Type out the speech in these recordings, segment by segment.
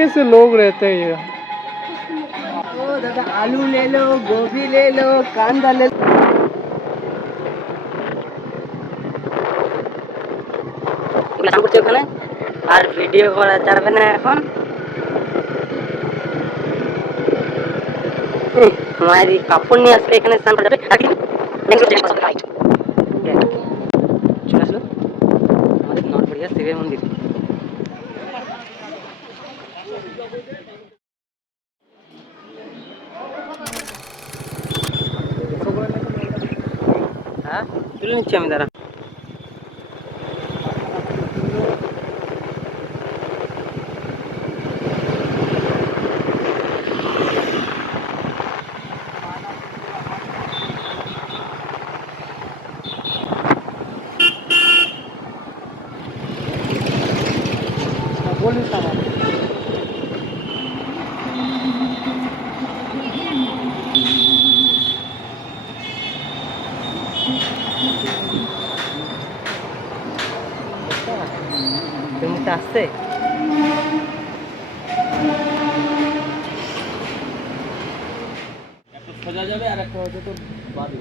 कैसे लोग रहते हैं। ओ दादा आलू ले लो, गोभी ले लो, कांदा ले लो। ওখানে আর ভিডিও করা যাবে না এখন। মায়ের কাপড় নিয়ে আসলে এখানে স্নান করা যাবে। চলে আসলো আমাদের নরবরিয়া শিবের মন্দির। হ্যাঁ তুলে নিচ্ছি আমি, দাঁড়া। বলিস আমার জমিতে আসছে সোজা যাবে আর একটা হচ্ছে তো বাড়ি।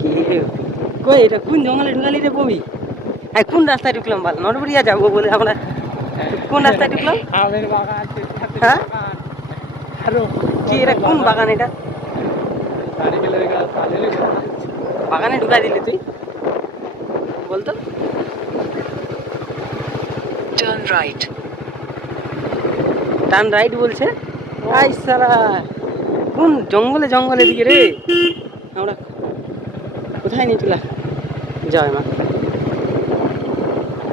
কি কই এটা কোন জঙ্গলে ঢুকালি রে ববি? কোন রাস্তায় ঢুকলাম বল? নরবরিয়া যাবো বলে আমরা কোন রাস্তায় ঢুকলাম? আমের বাগান, হ্যাঁ আরো কি এটা কোন বাগান? এটা বাগানে ঢুকাই দিলি তুই? বলতো Turn right. টার্ন রাইট বলছে। আই সালা কোন জঙ্গলে জঙ্গলে দিকে রে? আমরা কোথায় নিয়ে চলে যাও মা?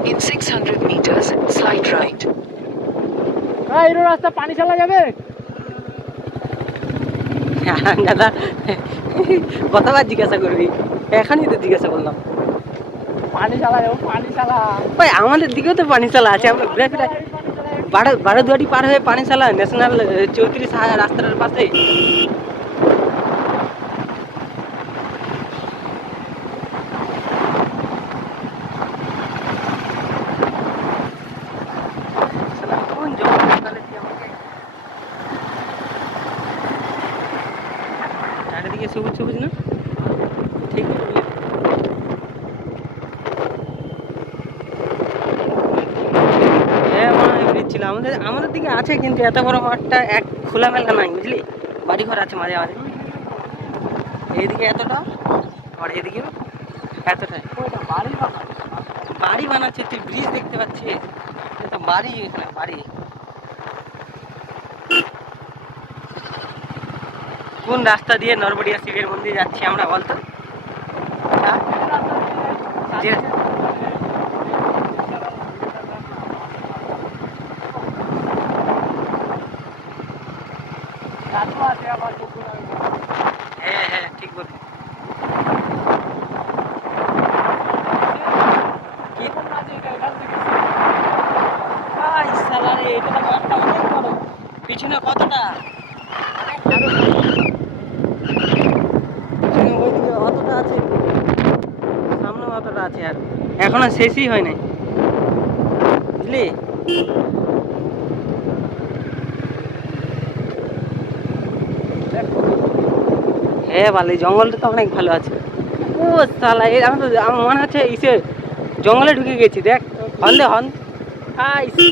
In 600 meters, slide right. এই রাস্তা পানি চালা যাবে। দাদা কতবার জিজ্ঞাসা করবি? এখনই তো জিজ্ঞাসা করলাম। পানি চালা যাবো, পানি চালা। ভাই আমাদের দিকেও তো পানি চালা আছে। আমরা ঘুরে ফিরে বারোদুয়াটি পার হয়ে পানি চালা ন্যাশনাল 34 রাস্তার পাশে। কোন জঙ্গলে চারিদিকে সবুজ সবুজ না? ঠিক ছিল আমাদের আমাদের দিকে আছে, কিন্তু এত বড় মাঠটা এক খোলামেলা নাই বুঝলি। বাড়ি ঘর আছে মাঝে মাঝে, এইদিকে এতটা আর এদিকে এতটাই। বাড়ি বানাচ্ছে, তুই ব্রিজ দেখতে পাচ্ছিস? এটা বাড়ি, এখানে বাড়ি। কোন রাস্তা দিয়ে নরবরিয়া শিবের মন্দির যাচ্ছি আমরা বলতো? হ্যাঁ হ্যাঁ ঠিক বল। পিছনে কতটা ওইদিকে অতটা আছে, সামনে অতটা আছে, আর এখনো শেষই হয় নাই বুঝলি। হ্যাঁ ভালো, এই জঙ্গলটা তো অনেক ভালো আছে। ও সালা আমার তো আমার মনে হচ্ছে ইসে জঙ্গলে ঢুকে গেছি। দেখ হন দে হন।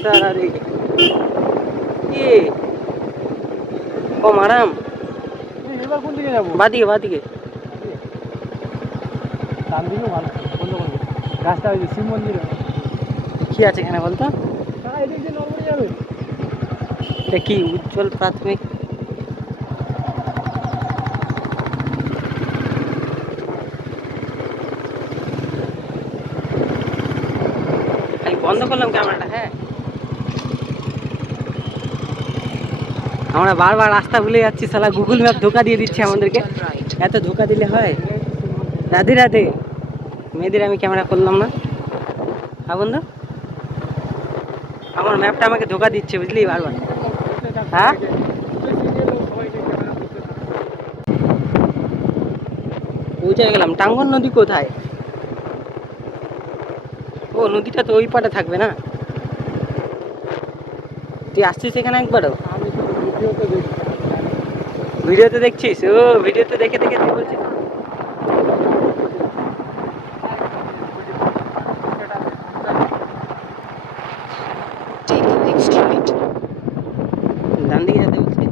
সালা রে কি ও ম্যাডাম, এবার কোন দিকে যাবো? বাদিকে বাদিকে। ডান দিকেও ভালো, বন্ধ করবো রাস্তা। ওই যে শিব মন্দির কি আছে এখানে বলতো? এদিক দিয়ে নরবরিয়া যাবে। এটা কি উজ্জ্বল প্রাথমিক? বন্ধ করলাম ক্যামেরাটা। হ্যাঁ আমরা বারবার রাস্তা ভুলে যাচ্ছি, শালা গুগল ম্যাপ ধোকা দিয়ে দিচ্ছে আমাদেরকে। এত ধোকা দিলে হয়? রাধে রাধে। মেয়েদের আমি ক্যামেরা করলাম না। হ্যাঁ বন্ধু, আমার ম্যাপটা আমাকে ধোকা দিচ্ছে বুঝলি বারবার। হ্যাঁ পৌঁছে গেলাম। টাঙ্গন নদী কোথায়? ও নদীটা তো ওই পাটে থাকবে না? তুই আসছিস এখানে একবারও? আমি তো ভিডিওতে দেখি। ভিডিওতে দেখছিস? ও ভিডিওতে দেখে দেখে তুই বলছিস। Take the next right. ডান দিকে যেতে বলছি।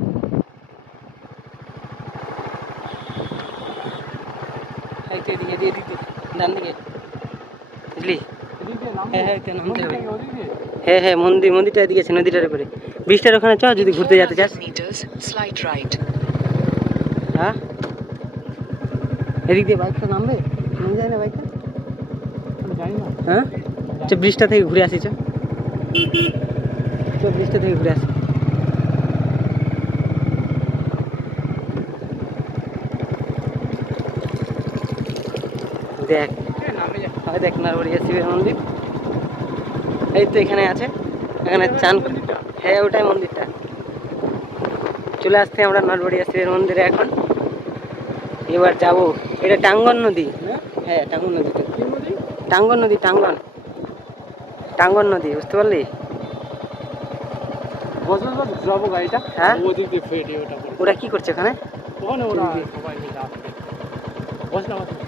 এই তো এদিকে এদিকে ডান দিকে, বুঝলি? এদিক দিয়ে নামবো? হ্যাঁ হ্যাঁ তো নামতে হবে। ওদিক দিয়ে? হ্যাঁ হ্যাঁ মন্দিরটা এদিকে আছে, নদীটার উপরে। ব্রিজটার ওখানে চ যদি ঘুরতে যেতে চাস। 400 meters, slight right. হ্যাঁ এদিক দিয়ে বাইকটা নামবে, নিয়ে যায় না বাইকটা? আমি জানি না। হ্যাঁ চ ব্রিজটা থেকে ঘুরে আসি, চ চ ব্রিজটা থেকে ঘুরে আসি। দেখ নামে যা। হয় দেখ নারবড়িয়া শিবের মন্দির, এই তো এখানে আছে, এখানে চান। হ্যাঁ ওটাই মন্দিরটা। চলে আসতে আমরা নরবড়িয়া শিবের মন্দিরে এখন। এবার যাব, এটা টাঙ্গন নদী। হ্যাঁ টাঙ্গন নদীটা, কি নদী? টাঙ্গন নদী, টাঙ্গন টাঙ্গন নদী, বুঝতে পারলি? বছর বছর যাবো গাড়িটা। হ্যাঁ? ওদিক দিয়ে ফেটে ওটা করে। ওরা কি করছে ওখানে? ওখানে ওরা সবাই মিলে আসবে। বস না বস না।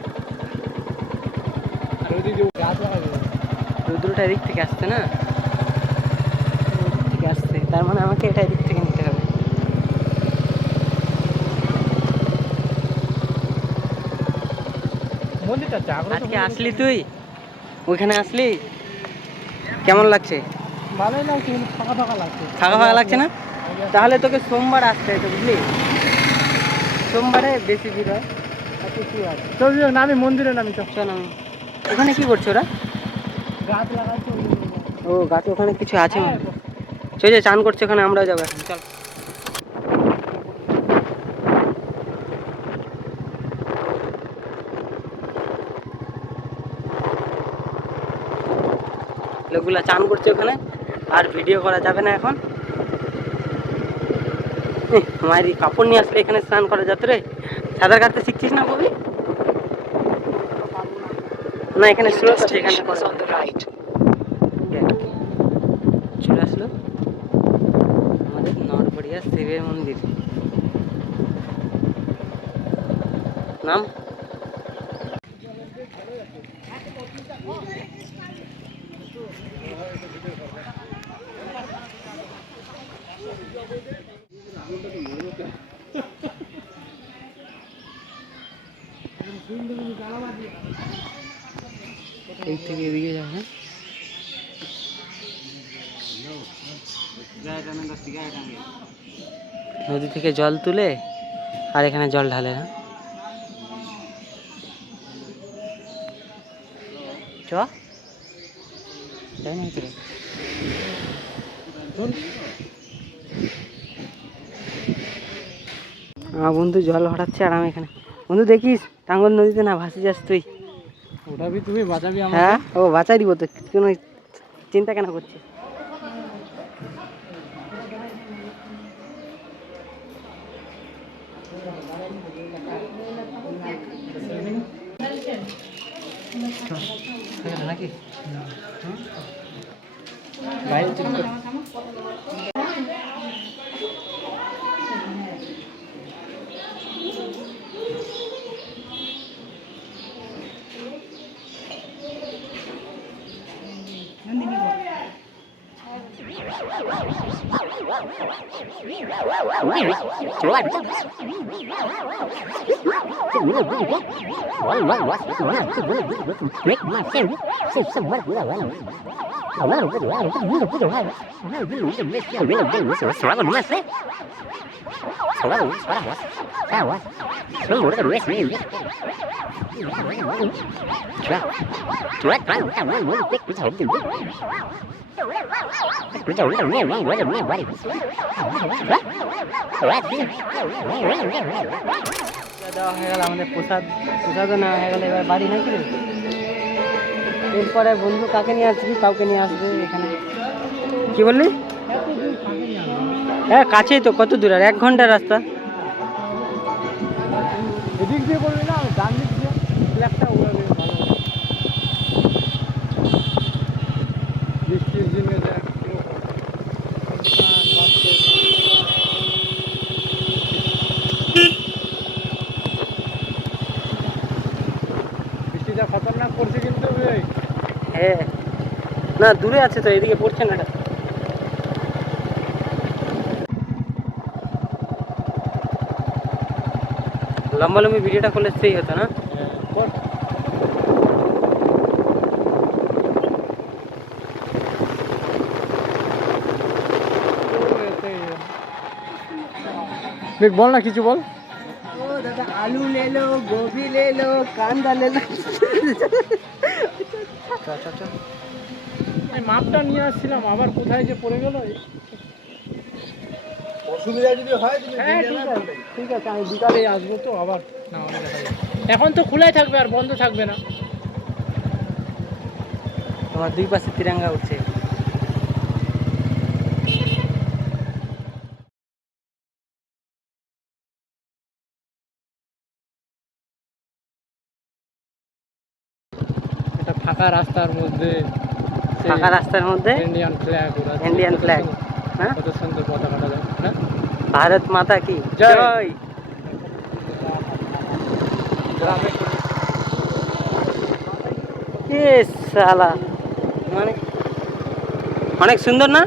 আর ওদিক দিয়ে গাছ লাগাবে। রুদ্রটা এদিক থেকে আসছে না, ওদিক থেকে আসছে, তার মানে আমাকে এটা এদিক থেকে নিতে হবে। মন্দিরটা জাগ্রত। আজকে আসলি তুই, ওইখানে আসলি, কেমন লাগছে? ভালোই লাগছে কিন্তু ফাঁকা ফাঁকা লাগছে। ফাঁকা ফাঁকা লাগছে না? তাহলে তোকে সোমবার আসতে হতো, বুঝলি? সোমবারে বেশি ভিড় হয়। আচ্ছা কি আছে, চল যাক না, আমি মন্দিরে নামি। চল। শোন আমি ওখানে কি করছো ওরা? গাছ লাগাচ্ছে। ও গাছে ওখানে কিছু আছে মনে হয়। চল যে চান করছে ওখানে, আমরাও যাবো এখন, চল। লোকগুলা চান করছে ওখানে, আর ভিডিও করা যাবে না এখন। মায়ের কাপড় নিয়ে আসলে এখানে স্নান করা যেত রে। সাঁতার কাটতে শিখছিস না কবি? না এখানে Your স্রোত আছে, এখানে destination is on the right. চলে আসলো আমাদের নরবড়িয়া শিবের মন্দির। নাম এই থেকে এদিকে যাও। হ্যাঁ নদী থেকে জল তুলে আর এখানে জল ঢালে। হ্যাঁ চ যাই না ভিতরে। আমার বন্ধু জল ভরাচ্ছে আর আমি এখানে। বন্ধু দেখিস টাঙ্গন নদীতে না ভাসি যাস তুই। ওঠাবি তুমি, বাঁচাবি আমাকে। হ্যাঁ ও বাঁচাই দিব তো, কোনো চিন্তা কেন করছিস? নাকি বাইরে দেওয়া হয়ে গেল আমাদের প্রসাদও নেওয়া হয়ে গেল। এবার বাড়ি নাকি রে? এরপরে বন্ধু কাকে নিয়ে আসবি? কাউকে নিয়ে আসবে এখানে। কি বললি? হ্যাঁ কাছেই তো, কত দূর আর 1 ঘন্টার রাস্তা। এদিক দিয়ে করবি না, ডান দিক দিয়ে ফ্ল্যাগটা উড়াবে ভালো। বৃষ্টির দিনে দেখ না দূরে আছে তো, এদিকে পড়ছে না এটা। লম্বা লম্বি ভিডিওটা করলে সেই হতো না? দেখ বল না, কিছু বল। ও দাদা, আলু ले लो, गोभी ले लो, कांदा ले लो। এই মাপটা নিয়ে আসছিলাম, আবার কোথায় যে পড়ে গেল। অসুবিধা যদি হয় তুমি হ্যাঁ ঠিক আছে, আমি বিকালে আসবো তো আবার। না হলে দেখা যাবে। এখন তো খোলাই থাকবে, আর বন্ধ থাকবে না। তোমার দুই পাশে তিরঙ্গা উঠছে। এটা ফাঁকা রাস্তার মধ্যে, ফাঁকা রাস্তার মধ্যে ইন্ডিয়ান ফ্ল্যাগ ওরা, ইন্ডিয়ান ফ্ল্যাগ। হ্যাঁ, কত সুন্দর পতাকাটা দেখ। হ্যাঁ, ভারত মাতা কি জয়। জয়। গ্রামে এ শালা, মানে অনেক সুন্দর না?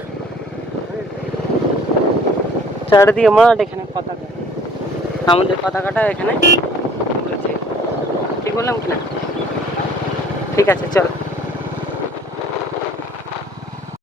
চারিদিকে মাঠ, এখানে পতাকা, আমাদের পতাকাটা এখানে উড়ছে। ঠিক বললাম কিনা? ঠিক আছে, চল।